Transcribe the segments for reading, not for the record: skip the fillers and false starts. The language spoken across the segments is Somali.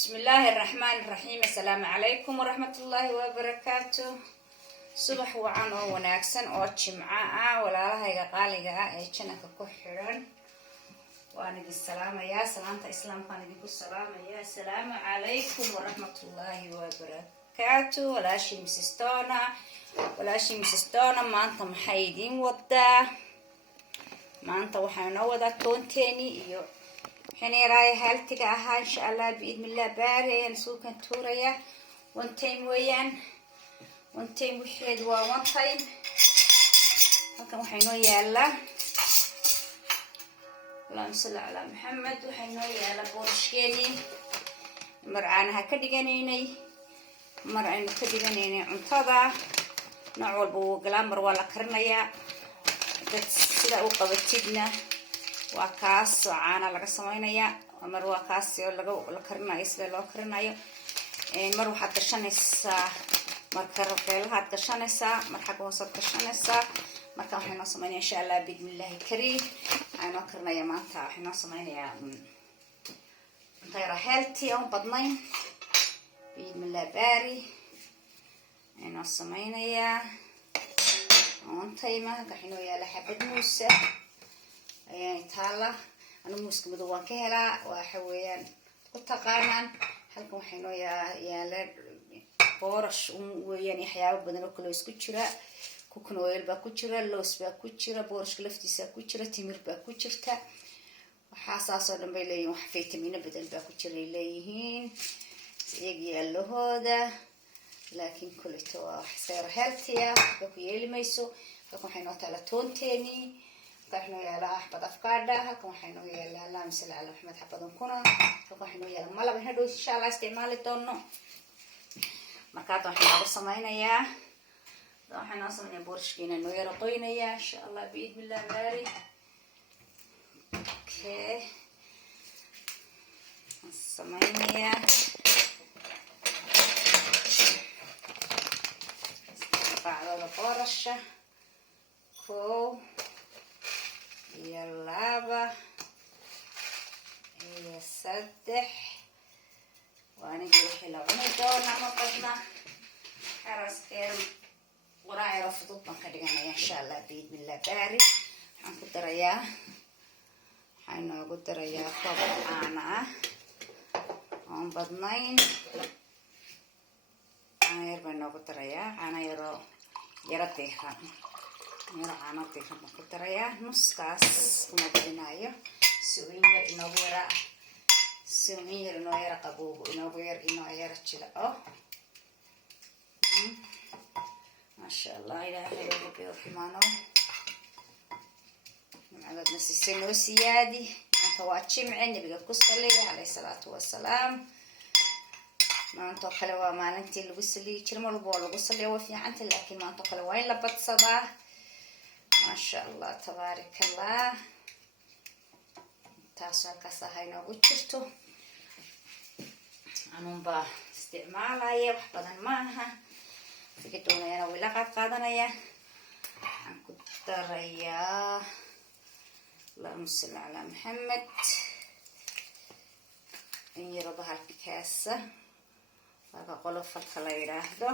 بسم الله الرحمن الرحيم. السلام عليكم ورحمة الله وبركاته. صباح وعان oo wanaagsan oo jimca ah walaalahayga qaaliga ah ee channelka ku xiran waan idin salaamayaa salaanta islaamka aan idinku salaamayaa assalaamu calaykum waraxmatullaahi wabarakaatu. walaashii Mrs Donna maanta maxay idin wadaa? maanta waxaan noo wadaa toonteeni iyo حنيراي هالتك أها إن شاء الله بإذن الله باري نسوق نتوريا one time ويان one time وحيد one time هكذا وحينو يالا اللهم صل على محمد وحينو يالا بورشكيني مرعانا هكدقانيني مرعانا كدقانيني عنطبا نوع البوغلامر ولا كرنيا سيدا وقبتيدنا وكاس عانا laga sameynaya mar waa kaas la karinayo sida loo karinayo mar waxaad gashanaysaa marka rafeelaha gashanaysaa marka hoos gashanaysaa marka waxaan sameynaa insha Allah bismillah kariim aan karinayo maanta waxaan sameynaa tayra healthy oo badnayn bismillah bari aan sameynaa on tayma waxaan yaala xabad muuse يعني تالا أنا موسك مدوان كهلا وحويان وتقانان halkan waxay noo yaala boorash yani waxyaabo badan oo kale isku jira coconut oil baa ku jira loos baa ku jira boorashka laftiisa ku jira timir baa ku jirta waxa saasoo dhan bay leeyihiin wax fiitamiino badan baa ku jira leeyihiin iyaga lahooda laakiin kulito waa xeer healthy ah ku yeelimayso halkan waxay noo taala toonteeni waxaynu yeelaa xabad afkaadha halkan waxaynu yeelaa laam sal ala maxmed xabadan kuna halkan waxaynu yeelaa malab hadhow insha Allah isticmaali doono marka waxaan sameynayaa boorashkiina noo yara qoynayaa insha Allah biidmillah bari okay sameynayaa bacda boorasha يلا يا صدح وانا جيت لو ندونا ما قدنا حرس كير وراي رفضت بنكدغنا ان شاء الله باذن الله باري حنقدريا حنقدريا طبعا on badnayn ayr baan ugu darayaa ana yaro deehan yaro ana deehan ku darayaa nuskaas kuma badinayo suunyar inoo yara qaboob inoo yara jilco ما شاء الله إلهي ربي ورحمانه على نسيسين وسيادي أنت واتشمع النبي كصلي عليه الصلاة والسلام ما أنت خلوا ما أنت اللي قصلي كلمة البول قصلي وفي عنت لكن ما أنت خلوا وين لبت صباح ما شاء الله تبارك الله تاسع كسهينا وجرتو أنا با استعمالها وحبنا معها فكتونا أنا ولا قادنا يا كتريا اللهم صل على محمد إن يربها الكاسة وقالوا فالخلا يراهدو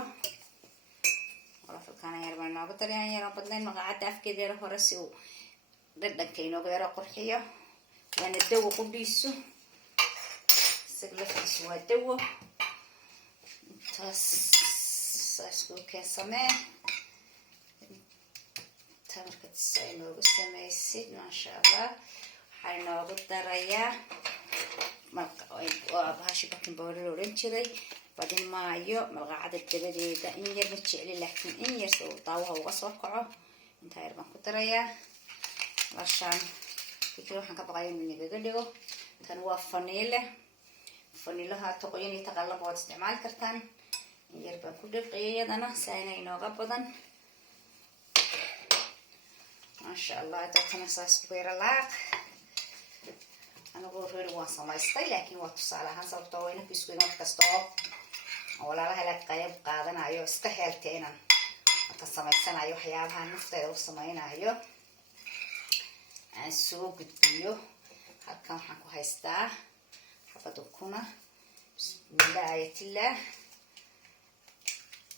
ولا فالكان يربنا بطريقة يربنا مقعد أفكار يره رسيو ضد كينو غير قرحية يعني الدو قبيسو سقلف سوى الدو اسكو كاسمه تمركت السينو بسميسيد ما شاء الله حينو بدريا وهاشي باكن بوري ورنجري بعدين مايو ملقعد الدبديده ان ير مجعلي لكن ان ير سو طاوها وسو كعو انت ير بان كدريا عشان كيلو waxaan ka baqayaa in niga dhigo tan waa faniilaha toqoyini taqallab waad isticmaali kartaan yar baan ku dhaqeeyadana saayna inooga badan ما شاء الله dadkana saas ku beeralaaq anagu reer waan samaystay laakiin waa tusaalahan sababtoo ah inuu isku wax kasto walaalaha la qayb qaadanayo iska heelteena ka samaysanayo waxyaabaha nafteeda u samaynayo aan soo gudbiyo halkan waxaan ku haystaa xabad ukuna بسم الله آية الله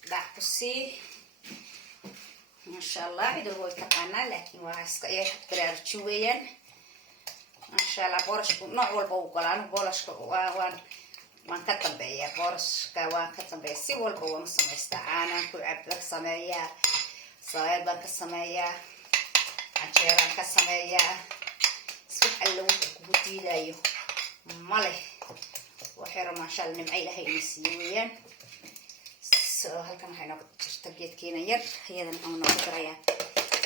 دعكسي ما شاء الله عيدو هو يتقانا لكن واسكا ايه برارجو ويان ما شاء الله بورشكو نوع والبا وقلان بورشكو وان كتنبيا بورشكا وان كتنبيا سي والبا وان سميستا عانا كو عبر سميا صايد بان كسميا عجيران كسميا سبح اللو كبوتي لايو مالي وحيرا ما شاء الله نمعي لهي نسيويان halkan waxay noogu jirta geedkeena yar iyadana waxaan noogu darayaa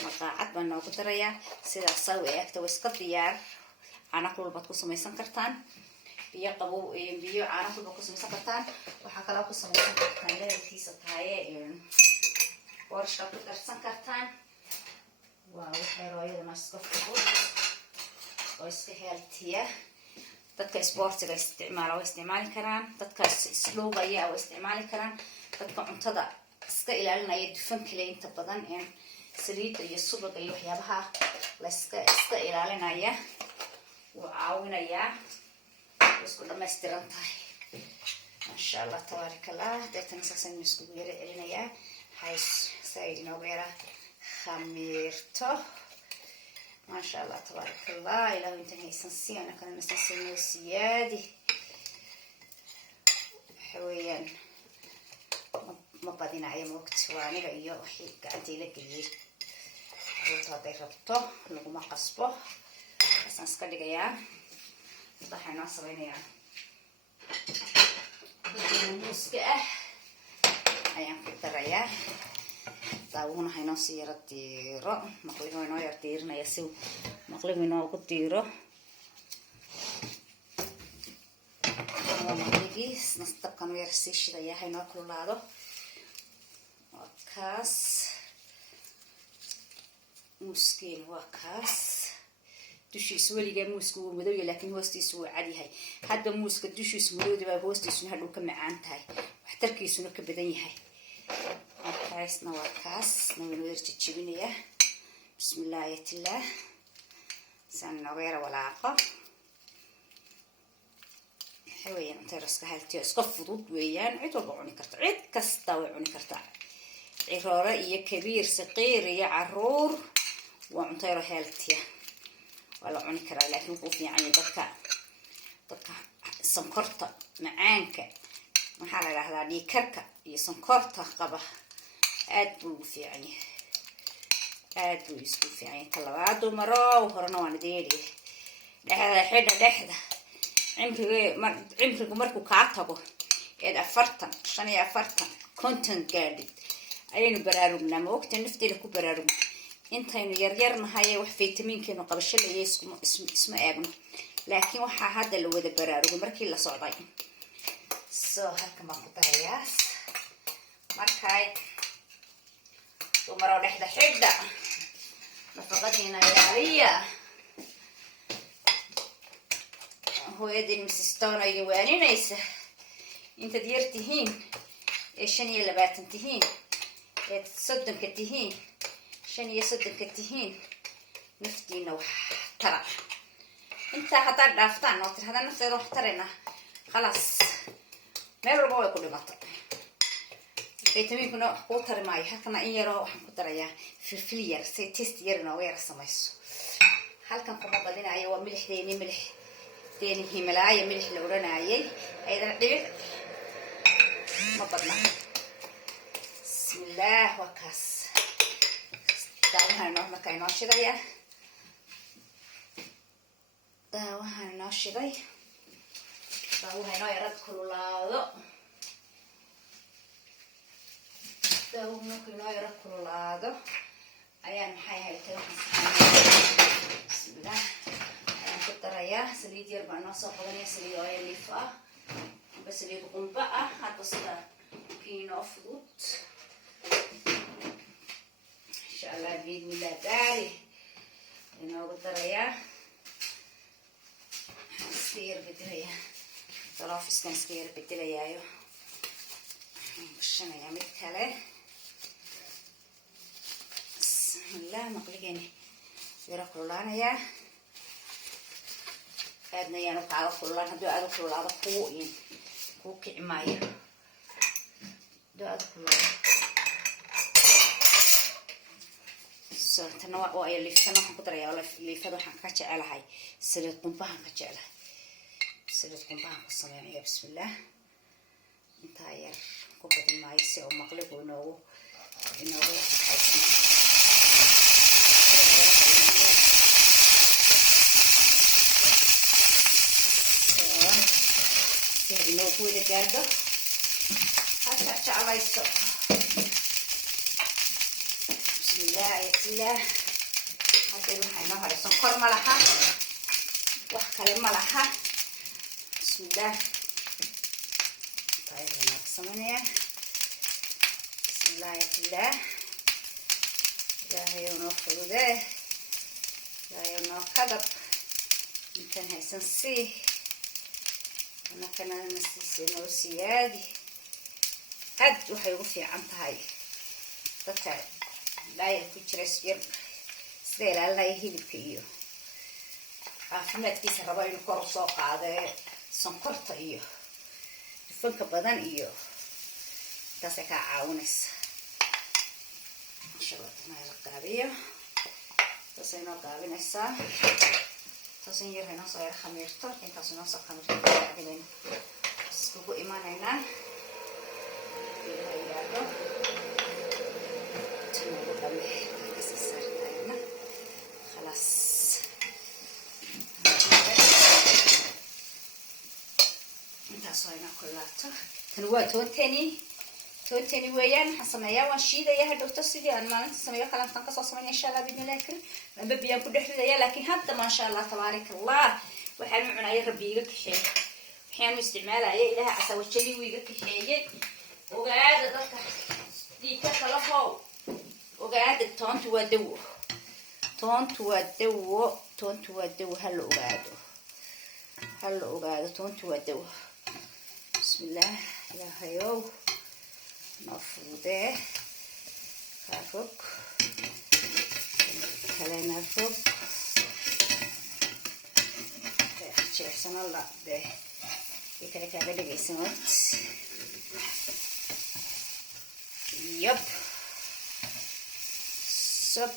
maqaacad baan noogu darayaa sidaas saw eegta way iska diyaar caano kulul baad ku samaysan kartaan biyo qabow biyo caano kulul baad ku samaysan kartaan waxaa kaloo ku samaysan kartaan leelkiisa tahaye boorashka ku darsan kartaan waa waxay rooyadana iska fudud oo iska healthiya dadka isboortiga isticmaala way isticmaali karaan dadka isdhoobaya way isticmaali karaan dadka cuntada iska ilaalinaya dufanka inta badan in saliidda iyo subagga iyo waxyaabaha la iska ilaalinaya wuu caawinayaa isku dhammaystiran tahay masha allah tabaaraka allah deetana saasaan iskugu yara celinayaa hays said inoogu yara khamiirto masha allah tabaaraka allah ilaahu intan haysan sii ana kana nasansanoo siyaadi waxa weeyaan ma badinayo moogta waa aniga iyo wixii gacantay la geliyey runta hadday rabto laguma qasbo asaan iska dhigayaa waxaan noo samaynayaa muuska ah ayaan ku darayaa daawuhuna haynoo sii yara diiro maqligu inoo yar diirinaya si maqligu inoogu diiro maqligii dabkan u yar sii shidaya haynoo kululaado kaas muuskeena waa kaas dushiisa weligaa muuska wuu madowya laakiin hoostiisa wuu cadyahay hadda muuska dushiisa madowda baa hoostiisuna hadhow ka macaan tahay waxtarkiisuna ka badan yahay markaasna waa kaas nawaynu yar jejebinayaa bismillah ayatillah saan nooga yara walaaqo waxay weeyaan cunta yar iska haltiyo iska fudud weeyaan cid walba cuni karta cid kasta way cuni kartaa ciroore iyo kabiir saqiir iyo caruur waa cunto yaro healthiya waa la cuni karaa laakiin wuxuu fiican yahay dadka sonkorta macaanka maxaa la yidhaahdaa dhiigkarka iyo sonkorta qaba aad buu ugu fiican yahay aad buu isku fiican yahay talabaadu marow horena waan ideedhi dhexda cimrigu markuu kaa tago eed 45 konton gaadhid ayaynu baraarugnaa ma ogta nafteeda ku baraarugna intaynu yaryar nahay wax fitamiinkeenu qabasho leeyahay isma eegno laakiin waxaa hadda la wada baraarugo markii la socday soo halkan baan ku darayaa markay dumaro dhexda xidha nafaqadiina ilaaliya hooyadin misistoona idin waaninaysa intaad yar tihiin ee 25 tihiin ee 30 tihiin 35 tihiin naftiina wax tara inta hadda dhaaftaan oo tirada nafteeda wax tarayna خلاص meel walba way ku dhimatay fitamiinkuna ku tari maayo halkan in yaro waxaan ku darayaa filfil yar si test yar inoo yar samayso halkan kuma badinayo waa milixdeeni Himalaya milix la oranayay ayadana dhibic ma badna bismillah wakaas daawahan markay noo shidaya daawahan noo shiday daawahan noo yarad kululaado daawahan noo yarad kululaado ayaan maxay haytay bismillah ayaan ku darayaa saliid yar baan noo soo qabanaya saliid oo liif ah bas saliid qumba ah hadda sida kiino fudud insha Allah بإذن الله تعالى أنا أقدر يا سكير بدريا طرف سكير بدريا يو مش أنا يا متكلة بسم الله مقلقني يرى كلنا يا أدنى يا نقعد كلنا هدو أدو كلنا قوين kuu kici maayo daad kula tana waa ay liiftana waxaan ku darayaa liifada waxaan ka jecelahay saliid qumbahan ka jecelahay saliid qumbahan ku sameynaya bismillah intaa yar ku badin maayo si uu maqligu inoogu shaqaysan si inoogu wada gaadho hasa jeclayso bismillah ayatullah hadda waxay noo haray sonkor ma laha wax kale ma laha bismillah طيب سمنية بسم الله يا إلهي ونوفر ذا إلهي ونوكذب يمكن هاي سنسيه أنا كان نسيسي نوسيادي قد وحيوفي عن هاي تتعب لا يكوش رسير سير الله يهيدك إيو عافمات كيس الرباين كورسو قاعدة سنكرت إيو فنك بدن إيو تاسك عاونس إن شاء الله تناي القابية تاسينا قابين الساعة تاسين يرهنا صاير خميرتو لكن تاسينا صاير خميرتو بعدين سبقوا إيماننا إلهي تنو قبله تاسيسر تاينا خلاص صاينا كلاتو تنوى تونتني ويان حسمايا وانشيدا يا هدو تصيدي أنا ما نسميه كلام تنقص أصلا إن شاء الله بإذن الله كريم ببيان كل حدا لكن هذا ما شاء الله تبارك الله وحنا معنا يا ربي يجك حي حين استعمال عليه إلها عسى وشلي ويجك حي وقاعد ذاك دي كخلفه وقاعد تونت ودو هلا وقاعد تونت ودو بسم الله إلهيو نفرده كافك كلنا فوق شيء أحسن الله ده يكره كذا دقيسمت يب سب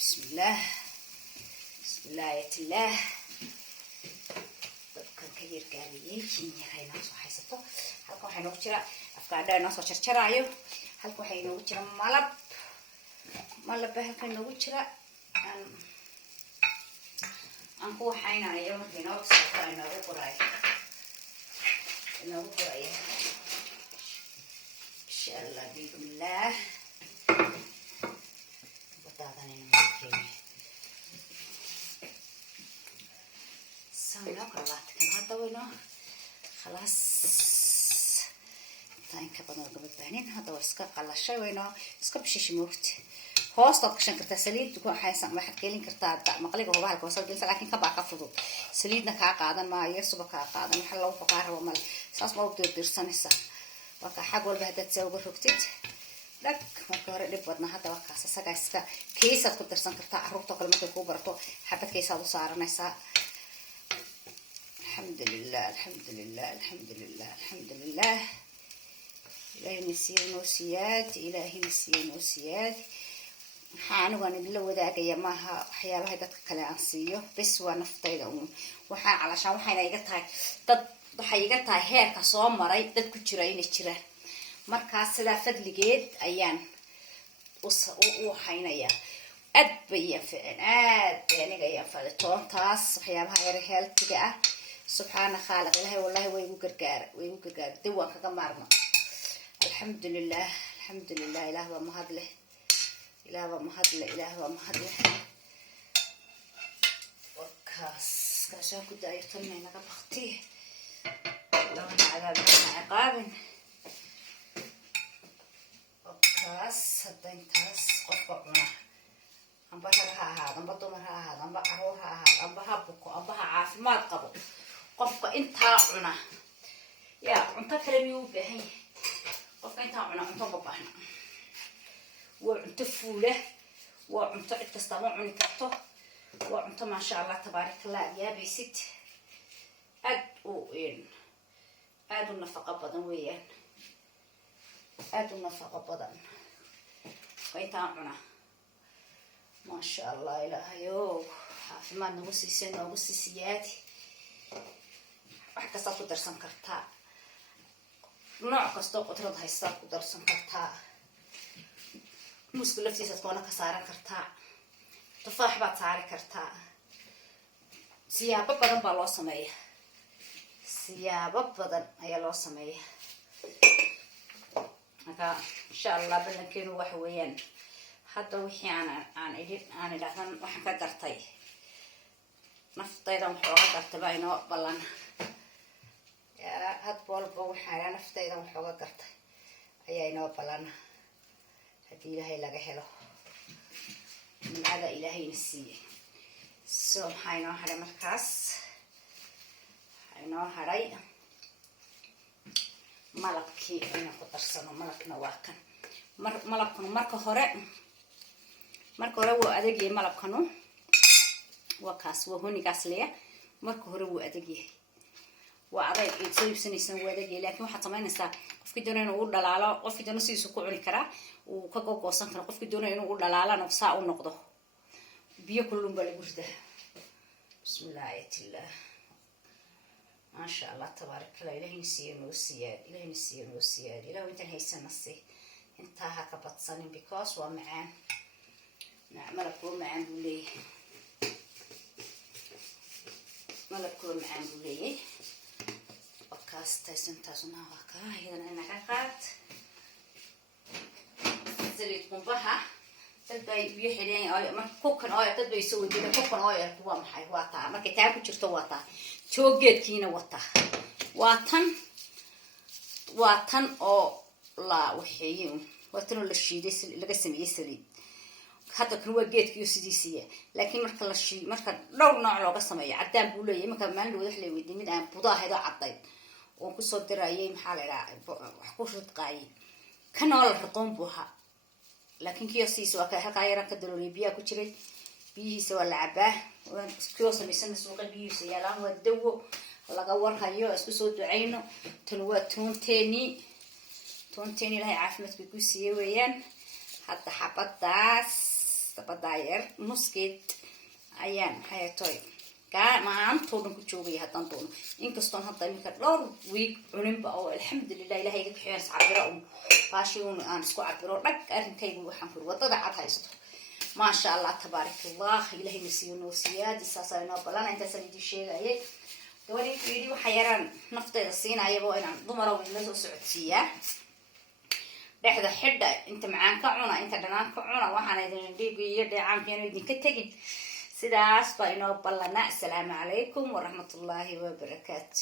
بسم الله يا الله dadkan ka yar gaabiyay kinya hayna soo haysato halka waxa inoo jira afkaadha inoo soo jarjaraayo halka waxa inoo jira malab halka inoo jira aan ku waxaynayo inoo soo inoo qoray insha Allah bismillah سوينا كرلات كم هذا وينه خلاص تاين كبرنا قبل بعدين هذا واسكا قلا شيء وينه اسكا بشيش موت هوس طبعا كرتا سليد تكون حاسة ما حد كيلين كرتا مقلق هو بعد وصل جلسة لكن كبا كفضو سليدنا كعقادا ما يسوى كعقادا محلو فقار ومال ساس ما بدو درسان السا وكا حقول بهذا تسوي بركتت لك marka hore dib wadna hada waa kaas asaga iska keesad ku darsan kartaa carruurta kale markay ku barato xabad keesad u saaranaysaa alxamdulillah ilaahay nasiyo noosiyaad waxaan anigu idinla wadaagaya maaha waxyaabaha dadka kale aan siiyo bes waa naftayda waxaan calashaan waxayna iga tahay dad waxay iga tahay heerka soo maray dad ku jira inay jiraan markaas sidaa fadligeed ayaan u haynaya aad bay aniga ayaan fadhi toontaas waxyaabaha yar healthiga ah subxaana khaaliq ilaahay wallahi way igu gargaar dawaan kaga maarmo alxamdulillah ilaah baa mahad leh kaasaan ku daayo talmay naga bakti labana cadaabana ciqaabin هذا انتاس قفقة عنا أم بشرها هذا أم بدمرها هذا أم بعروها هذا أم بهبكو أم بهعاف ما تقبل قفقة انتها عنا يا انت كلمي وبهي قفقة انتها عنا انت ببحنا cunto fuula waa cunto cid kastaba cuni karto waa cunto maasha allah tabaarakallah yaabaysid aad u nafaqo badan weeyaan aad u nafaqo badan intaan cuna maasha allah ilaahayo caafimaad nagu siisay noogu sii siyaadi wax kastaad ku darsan kartaa nooc kastoo qudrad haystaad ku darsan kartaa muska laftiisaad koona ka saaran kartaa tufaax baad saari kartaa siyaabo badan baa loo sameeya siyaabo badan ayaa loo sameeya marka insha allah balankeenu waxa weeyaan hadda wixii aan idhahdan waxaan ka dartay naftaydan waxooga dartay baa inoo ballan had walba waxaan naftaydan waxooga gartay ayaa inoo ballana haddii ilaahay laga helo nimcada ilaahayna siiyey so maxaa inoo hadhay markaas waxaa inoo hadhay malabkii inaan ku darsano malabkina waa kan malabkanu marka hore wuu adagyahay malabkanu waa kaas waa honigaas leya marka hore wuu adagyahay waa adag eed soo iibsanaysan waa adagyahay laakiin waxaad samaynaysaa qofkii doona inuu u dhalaalo qofkii doona sidiisu ku cuni karaa uu ka gogoosan kara qofkii doona inuu u dhalaalana saa u noqdo biyo kulun baa lagu ridaa bismillahi ayatillah maasha allah tabaarakallah ilahayna siiyo noo siyaad ilahu intaan haysana si intaa ha ka badsanin because waa macaan malabku waa macaan buu leeyahay wakaas taysantaasuna waa kaa iyadana inaga qaad saliid qumbaha dad bay biyo xidheen marka kukan oo dad bay soo wadida kukan oo yar kuwa maxay waa taa marka taa ku jirto waa taa joogeedkiina wata waa tan oo la waxeeyay waa tan oo la shiiday laga sameeyay saliid hadda kan waa geedkiyo sidiisiya laakiin marka dhowr nooc looga sameeyo cadaan buu leeyahay marka maalin wadax la weydiin mid aan budo ahayd oo cadayd oo ku soo dirayay maxaa la yiraahdaa wax ku ridqaayay kan oo la raqoon buuha laakiin kiyosiisa waa ka halka yar ka daloolay biyo ku jiray biyihiisa waa la cabaa oo kiyo samaysan suuqa biyihiisa yaalaan waa dawo laga warhayo isku soo duceyno tan waa toonteeni ilaahay caafimaadka ku siiyay weeyaan hadda xabadaas tabadaayar muskeed ayaan hayatoy maantoo dhan ku joogay haddaan doono inkastoon hadda iminka dhowr wiig cuninba oo alxamdulilah ilahay iga kaxeeyaan iscabiro baashii aan isku cabiro dhag arrinkaygu waxaan kuri wadada cad haysto maasha allah tabaarakallah ilahayna siiyo noo siyaadi saasaa inoo ballana intaasaan idin sheegayay gabadhii fiidi waxaa yaraan naftayda siinayaba inaan dumara la soo socodsiiyaa dhexda xidha inta macaan ka cuna inta dhanaan ka cuna waxaan idin dhiigu iyo dheecaankeenu idinka tegin sidaas baa inoo ballana assalaamu calaykum waraxmatullaahi wabarakaatu